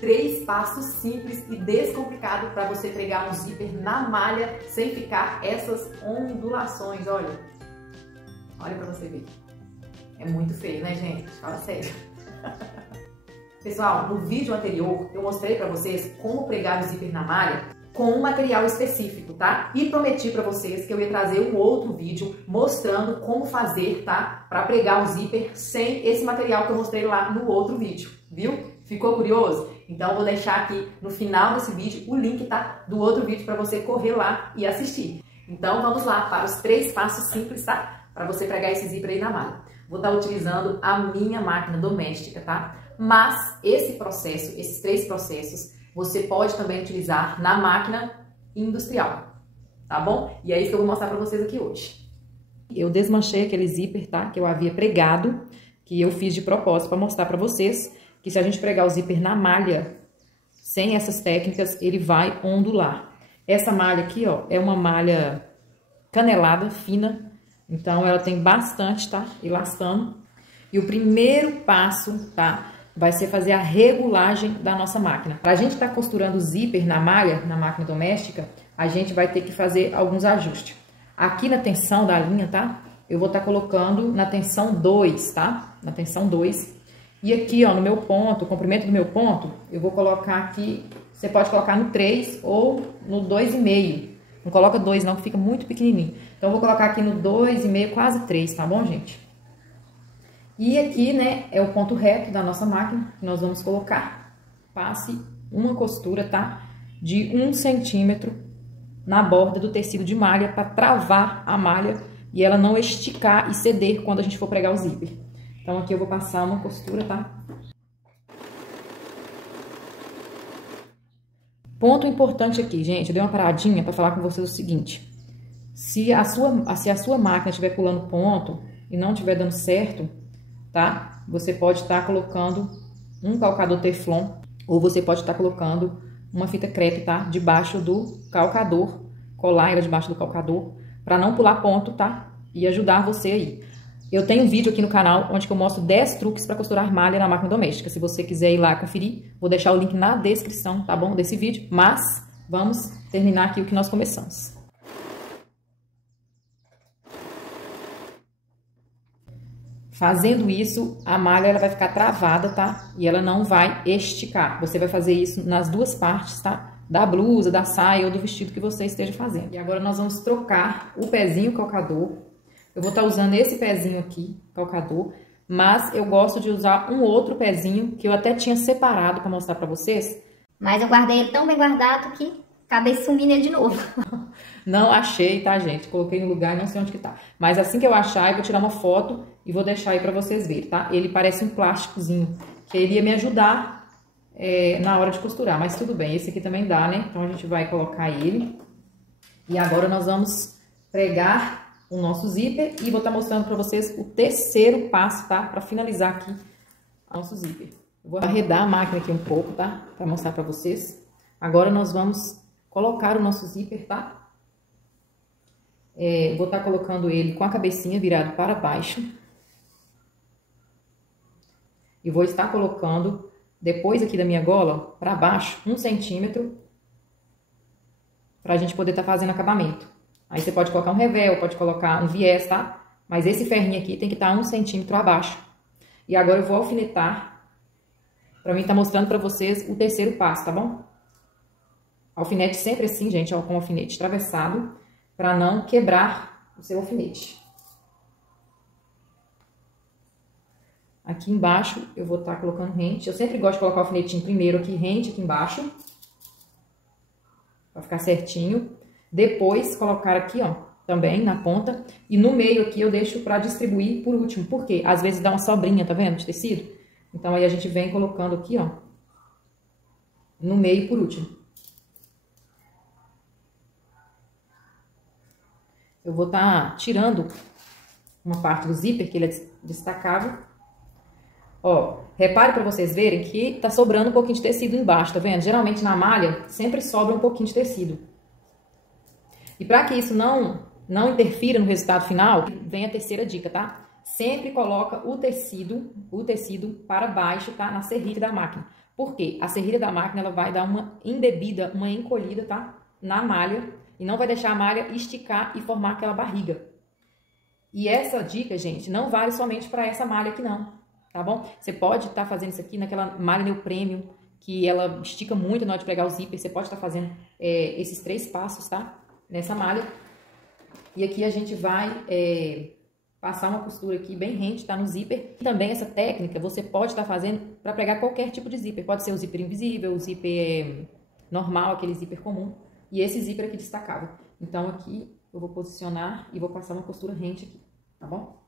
3 passos simples e descomplicados para você pregar um zíper na malha sem ficar essas ondulações, olha. Olha para você ver. É muito feio, né, gente? Fala sério. Pessoal, no vídeo anterior eu mostrei para vocês como pregar o zíper na malha com um material específico, tá? E prometi para vocês que eu ia trazer um outro vídeo mostrando como fazer, tá? Para pregar o zíper sem esse material que eu mostrei lá no outro vídeo, viu? Ficou curioso? Então eu vou deixar aqui no final desse vídeo o link, tá? Do outro vídeo para você correr lá e assistir. Então vamos lá para os 3 passos simples, tá? Para você pregar esse zíper aí na malha. Vou estar utilizando a minha máquina doméstica, tá? Mas esse processo, esses 3 processos, você pode também utilizar na máquina industrial, tá bom? E é isso que eu vou mostrar para vocês aqui hoje. Eu desmanchei aquele zíper, tá? Que eu havia pregado, que eu fiz de propósito para mostrar para vocês que se a gente pregar o zíper na malha, sem essas técnicas, ele vai ondular. Essa malha aqui, ó, é uma malha canelada, fina, então ela tem bastante, tá? Elastano. E o primeiro passo, tá? Vai ser fazer a regulagem da nossa máquina. Para a gente estar costurando o zíper na malha, na máquina doméstica, a gente vai ter que fazer alguns ajustes. Aqui na tensão da linha, tá? Eu vou estar colocando na tensão 2, tá? Na tensão 2. E aqui, ó, no meu ponto, o comprimento do meu ponto, eu vou colocar aqui, você pode colocar no 3 ou no 2,5. Não coloca 2 não, que fica muito pequenininho. Então, eu vou colocar aqui no 2,5, quase 3, tá bom, gente? E aqui, né, é o ponto reto da nossa máquina que nós vamos colocar. Passe uma costura, tá? De 1 centímetro na borda do tecido de malha para travar a malha e ela não esticar e ceder quando a gente for pregar o zíper. Então, aqui eu vou passar uma costura, tá? Ponto importante aqui, gente, eu dei uma paradinha para falar com vocês o seguinte. Se a sua máquina estiver pulando ponto e não estiver dando certo, tá? Você pode estar colocando um calcador Teflon ou você pode estar colocando uma fita crepe, tá? Debaixo do calcador, colar ela debaixo do calcador para não pular ponto, tá? E ajudar você aí. Eu tenho um vídeo aqui no canal onde eu mostro 10 truques para costurar malha na máquina doméstica. Se você quiser ir lá conferir, vou deixar o link na descrição, tá bom? Desse vídeo. Mas vamos terminar aqui o que nós começamos. Fazendo isso, a malha ela vai ficar travada, tá? E ela não vai esticar. Você vai fazer isso nas 2 partes, tá? Da blusa, da saia ou do vestido que você esteja fazendo. E agora nós vamos trocar o pezinho calcador. Eu vou estar usando esse pezinho aqui, calcador, mas eu gosto de usar um outro pezinho que eu até tinha separado para mostrar para vocês. Mas eu guardei ele tão bem guardado que acabei sumindo ele de novo. Não achei, tá, gente? Coloquei no lugar, não sei onde que tá. Mas assim que eu achar, eu vou tirar uma foto e vou deixar aí para vocês verem, tá? Ele parece um plásticozinho, que ele ia me ajudar na hora de costurar, mas tudo bem. Esse aqui também dá, né? Então a gente vai colocar ele. E agora nós vamos pregar o nosso zíper e vou estar mostrando para vocês o terceiro passo, tá? Para finalizar aqui o nosso zíper. Eu vou arredar a máquina aqui um pouco, tá? Para mostrar para vocês. Agora nós vamos colocar o nosso zíper, tá? Vou estar colocando ele com a cabecinha virado para baixo. E vou estar colocando, depois aqui da minha gola, para baixo, 1 centímetro. Para a gente poder estar fazendo acabamento. Aí você pode colocar um revel, pode colocar um viés, tá? Mas esse ferrinho aqui tem que estar 1 centímetro abaixo. E agora eu vou alfinetar, pra mim estar mostrando pra vocês o terceiro passo, tá bom? Alfinete sempre assim, gente, ó, com o alfinete atravessado, pra não quebrar o seu alfinete. Aqui embaixo eu vou estar colocando rente. Eu sempre gosto de colocar o alfinetinho primeiro aqui, rente aqui embaixo. Pra ficar certinho. Depois, colocar aqui, ó, também na ponta. E no meio aqui eu deixo pra distribuir por último. Por quê? Às vezes dá uma sobrinha, tá vendo? De tecido. Então, aí a gente vem colocando aqui, ó, no meio por último. Eu vou estar tirando uma parte do zíper, que ele é destacável. Ó, repare pra vocês verem que tá sobrando um pouquinho de tecido embaixo, tá vendo? Geralmente na malha sempre sobra um pouquinho de tecido. E para que isso não interfira no resultado final, vem a terceira dica, tá? Sempre coloca o tecido para baixo, tá? Na serrilha da máquina. Por quê? A serrilha da máquina, ela vai dar uma embebida, uma encolhida, tá? Na malha, e não vai deixar a malha esticar e formar aquela barriga. E essa dica, gente, não vale somente para essa malha aqui não, tá bom? Você pode estar fazendo isso aqui naquela malha neopremium, que ela estica muito na hora de pregar o zíper. Você pode estar fazendo esses 3 passos, tá? Nessa malha. E aqui a gente vai passar uma costura aqui bem rente, tá? No zíper. E também essa técnica você pode estar fazendo para pregar qualquer tipo de zíper. Pode ser o zíper invisível, o zíper normal, aquele zíper comum. E esse zíper aqui destacável. Então aqui eu vou posicionar e vou passar uma costura rente aqui, tá bom?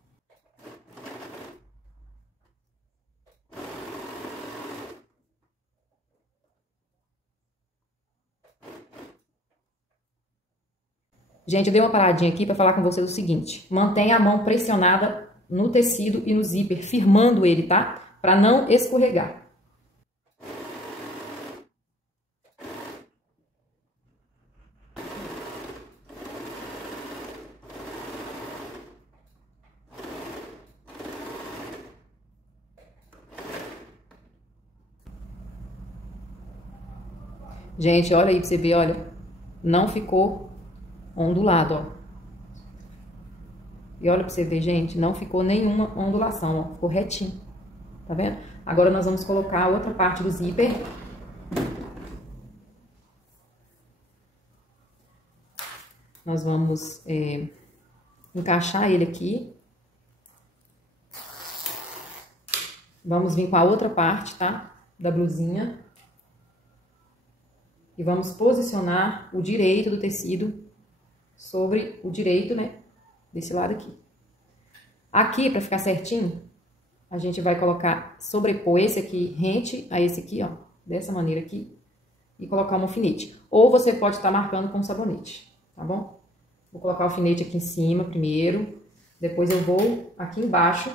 Gente, eu dei uma paradinha aqui para falar com vocês o seguinte. Mantenha a mão pressionada no tecido e no zíper, firmando ele, tá? Para não escorregar. Gente, olha aí pra você ver, olha. Não ficou ondulado, ó. E olha pra você ver, gente, não ficou nenhuma ondulação, ó. Ficou retinho. Tá vendo? Agora nós vamos colocar a outra parte do zíper. Nós vamos encaixar ele aqui. Vamos vir com a outra parte, tá? Da blusinha. E vamos posicionar o direito do tecido sobre o direito, né? Desse lado aqui. Aqui, para ficar certinho, a gente vai colocar, sobrepor esse aqui rente a esse aqui, ó. Dessa maneira aqui. E colocar um alfinete. Ou você pode estar marcando com sabonete, tá bom? Vou colocar o alfinete aqui em cima primeiro. Depois eu vou aqui embaixo.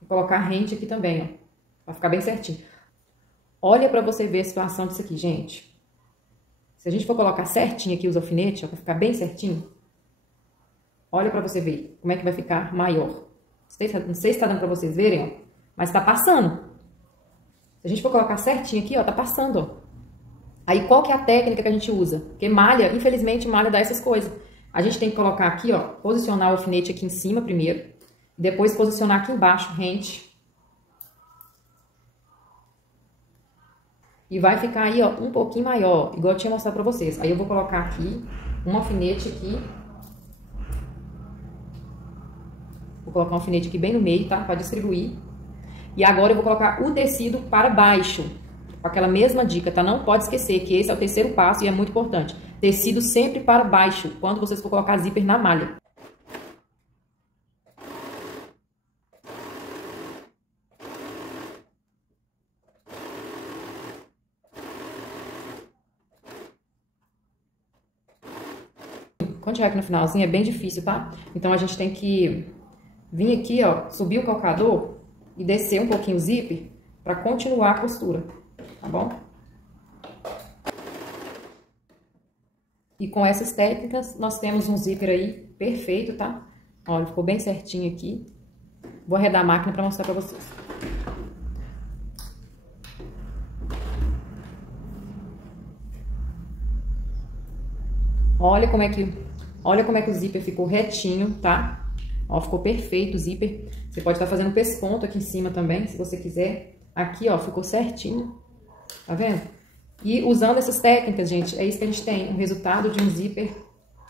E colocar rente aqui também, ó. Pra ficar bem certinho. Olha pra você ver a situação disso aqui, gente. Se a gente for colocar certinho aqui os alfinetes, ó, pra ficar bem certinho. Olha pra você ver como é que vai ficar maior. Não sei se tá dando pra vocês verem, ó. Mas tá passando. Se a gente for colocar certinho aqui, ó, tá passando, ó. Aí qual que é a técnica que a gente usa? Porque malha, infelizmente, malha dá essas coisas. A gente tem que colocar aqui, ó, posicionar o alfinete aqui em cima primeiro. Depois posicionar aqui embaixo, rente. E vai ficar aí, ó, um pouquinho maior, igual eu tinha mostrado pra vocês. Aí eu vou colocar aqui, um alfinete aqui. Vou colocar um alfinete aqui bem no meio, tá? Pra distribuir. E agora eu vou colocar o tecido para baixo. Com aquela mesma dica, tá? Não pode esquecer que esse é o terceiro passo e é muito importante. Tecido sempre para baixo, quando vocês for colocar zíper na malha. Quando chegar aqui no finalzinho é bem difícil, tá? Então a gente tem que vir aqui, ó, subir o calcador e descer um pouquinho o zíper pra continuar a costura, tá bom? E com essas técnicas nós temos um zíper aí perfeito, tá? Olha, ficou bem certinho aqui. Vou arredar a máquina pra mostrar pra vocês. Olha como é que o zíper ficou retinho, tá? Ó, ficou perfeito o zíper. Você pode estar fazendo pesponto aqui em cima também, se você quiser. Aqui, ó, ficou certinho. Tá vendo? E usando essas técnicas, gente, é isso que a gente tem. Um resultado de um zíper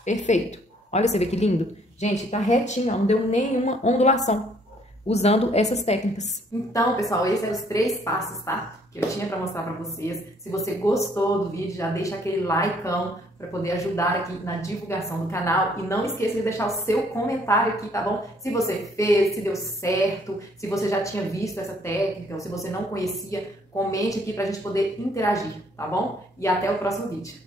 perfeito. Olha, você vê que lindo? Gente, tá retinho, ó, não deu nenhuma ondulação. Usando essas técnicas. Então, pessoal, esses eram os 3 passos, tá? Que eu tinha pra mostrar pra vocês. Se você gostou do vídeo, já deixa aquele likeão para poder ajudar aqui na divulgação do canal. E não esqueça de deixar o seu comentário aqui, tá bom? Se você fez, se deu certo, se você já tinha visto essa técnica ou se você não conhecia, comente aqui pra gente poder interagir, tá bom? E até o próximo vídeo.